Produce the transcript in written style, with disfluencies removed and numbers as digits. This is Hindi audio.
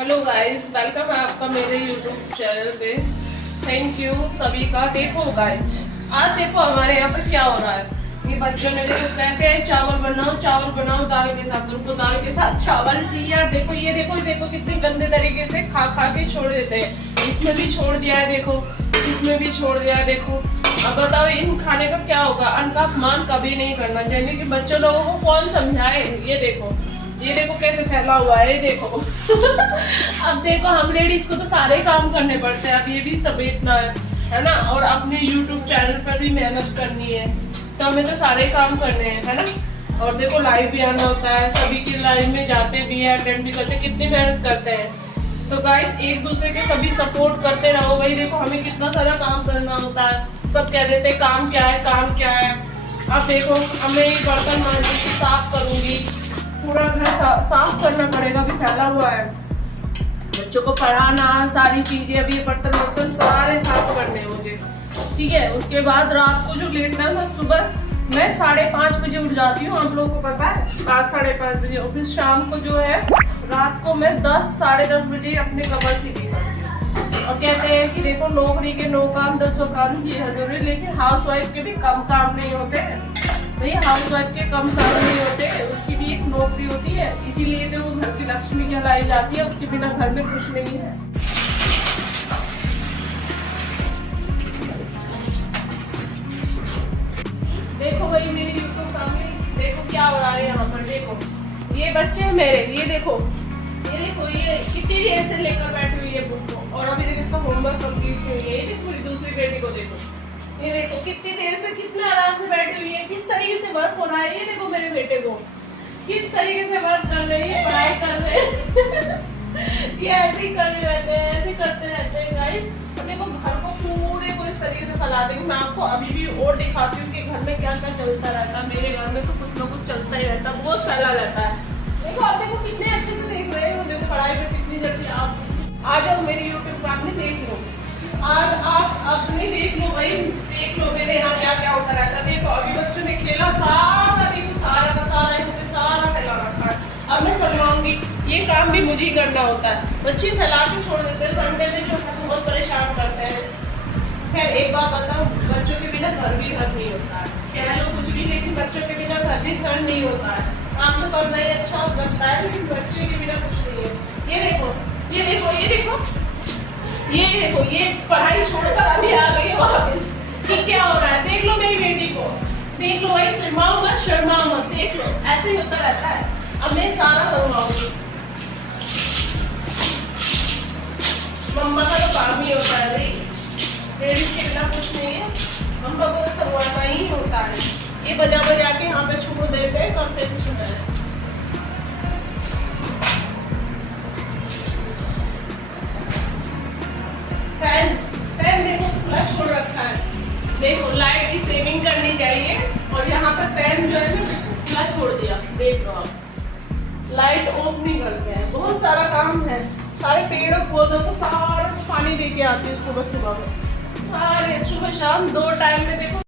हेलो गाइस, वेलकम है आपका मेरे यूट्यूब चैनल पे। थैंक यू सभी का। देखो गाइस, आज देखो हमारे यहाँ पर क्या हो रहा है। ये बच्चों ने देखो कहते हैं चावल बनाओ दाल के साथ। उनको दाल के साथ चावल चाहिए। और देखो ये देखो कितने गंदे तरीके से खा के छोड़ देते हैं। इसमें भी छोड़ दिया है, देखो इसमें भी छोड़ दिया है। देखो अब बताओ इन खाने का क्या होगा। अन्न का अपमान कभी नहीं करना चाहिए, लेकिन बच्चों लोगों को कौन समझाए। ये देखो कैसे फैला हुआ है, ये देखो। अब देखो हम लेडीज को तो सारे काम करने पड़ते हैं। अब ये भी समेटना है ना। और अपने YouTube चैनल पर भी मेहनत करनी है, तो हमें तो सारे काम करने हैं, है ना। और देखो लाइव भी आना होता है, सभी की लाइव में जाते भी है, अटेंड भी करते, कितनी मेहनत करते हैं। तो गाइस एक दूसरे के सभी सपोर्ट करते रहो। भाई देखो हमें कितना सारा काम करना होता है। सब कह देते हैं काम क्या है। अब देखो हमें बर्तन मांजने साफ करूंगी, पूरा घर साफ करना पड़ेगा, अभी फैला हुआ है। बच्चों को पढ़ाना, सारी चीजें, अभी बर्तन सारे साफ करने हैं मुझे, ठीक है। उसके बाद रात को जो लेटना था, सुबह मैं 5:30 बजे उठ जाती हूँ, आप लोगों को पता है, 5 साढ़े 5 बजे। और फिर शाम को जो है रात को मैं 10 साढ़े 10 बजे अपने कमर सीधी करती हूँ। और कहते हैं कि देखो नौकरी के 9 काम 10 काम जी जरूरी, लेकिन हाउस वाइफ के भी कम काम नहीं होते। भाई हाउस वाइफ के कम काम नहीं होते, उसकी भी एक नौकरी होती है। इसीलिए तो वो घर की लक्ष्मी कहलाई जाती है। उसके बिना घर में कुछ नहीं है। देखो भाई मेरी यूट्यूब फैमिली, देखो क्या हो रहा है यहाँ पर। देखो ये बच्चे हैं मेरे, ये देखो ये कितनी देर से लेकर बैठी हुई है बुक को, और अभी तक इसका होमवर्क कंप्लीट नहीं है। ये देखो दूसरी बेटी को देखो, ये देखो कितनी देर से कितना आराम से बैठी हुई है, किस तरीके से वर्क हो रहा है। ये देखो मेरे बेटे को किस तरीके से वर्क कर रही है, पढ़ाई कर रहे हैं। ये ऐसे ही कर रहते हैं, ऐसे करते रहते हैं गाइस। और देखो घर को पूरे को इस तरीके से फैला देंगे। मैं आपको अभी भी और दिखाती हूँ कि घर में क्या क्या चलता रहता है। मेरे घर में तो कुछ ना कुछ चलता ही रहता है, बहुत फैला रहता है। देखो आप देखो कितने अच्छे से देख रहे हो। देखो पढ़ाई में कितनी जल्दी आप आ जाओ मेरी यूट्यूब पर, आपने देख लो। आज आप अपने देख लो भाई, देख लो मेरे यहाँ क्या क्या होता रहता है। देखो अभी बच्चों ने खेला सारा, देखो सारा का सारा फैला रखा है। अब मैं सलवाऊंगी, ये काम भी मुझे ही करना होता है। बच्चे फैला के छोड़ देते हैं, संडे में जो है बहुत परेशान करते हैं। खैर एक बात बताओ, बच्चों के बिना घर भी घर नहीं होता है। कह लो कुछ भी, लेकिन बच्चों के बिना घर भी घर नहीं होता है। काम तो करना ही अच्छा लगता है, लेकिन बच्चे के बिना कुछ नहीं है। ये देखो ये पढ़ाई छोड़कर अभी आ गई है वापस। कि क्या हो रहा है, देख लो मेरी बेटी को, देख लो भाई। शर्माओ मत, देख लो ऐसे ही होता रहता है। अब मैं सारा करवाऊंगी। मम्मा का तो काम ही होता है भाई, लेडीज के बिना कुछ नहीं है। मम्मा को तो करवाना ही होता है। ये बजा के यहाँ पे छोड़ देते हैं, करते कुछ नहीं है। फैन देखो खुला छोड़ रखा है। देखो लाइट की सेविंग करनी चाहिए, और यहाँ पर फैन जो है ना खुला छोड़ दिया। देख लो आप, लाइट ऑफ नहीं करते हैं। बहुत सारा काम है। सारे पेड़ और पौधों को सारा पानी दे के आती है सुबह में। सारे सुबह शाम 2 टाइम में देखो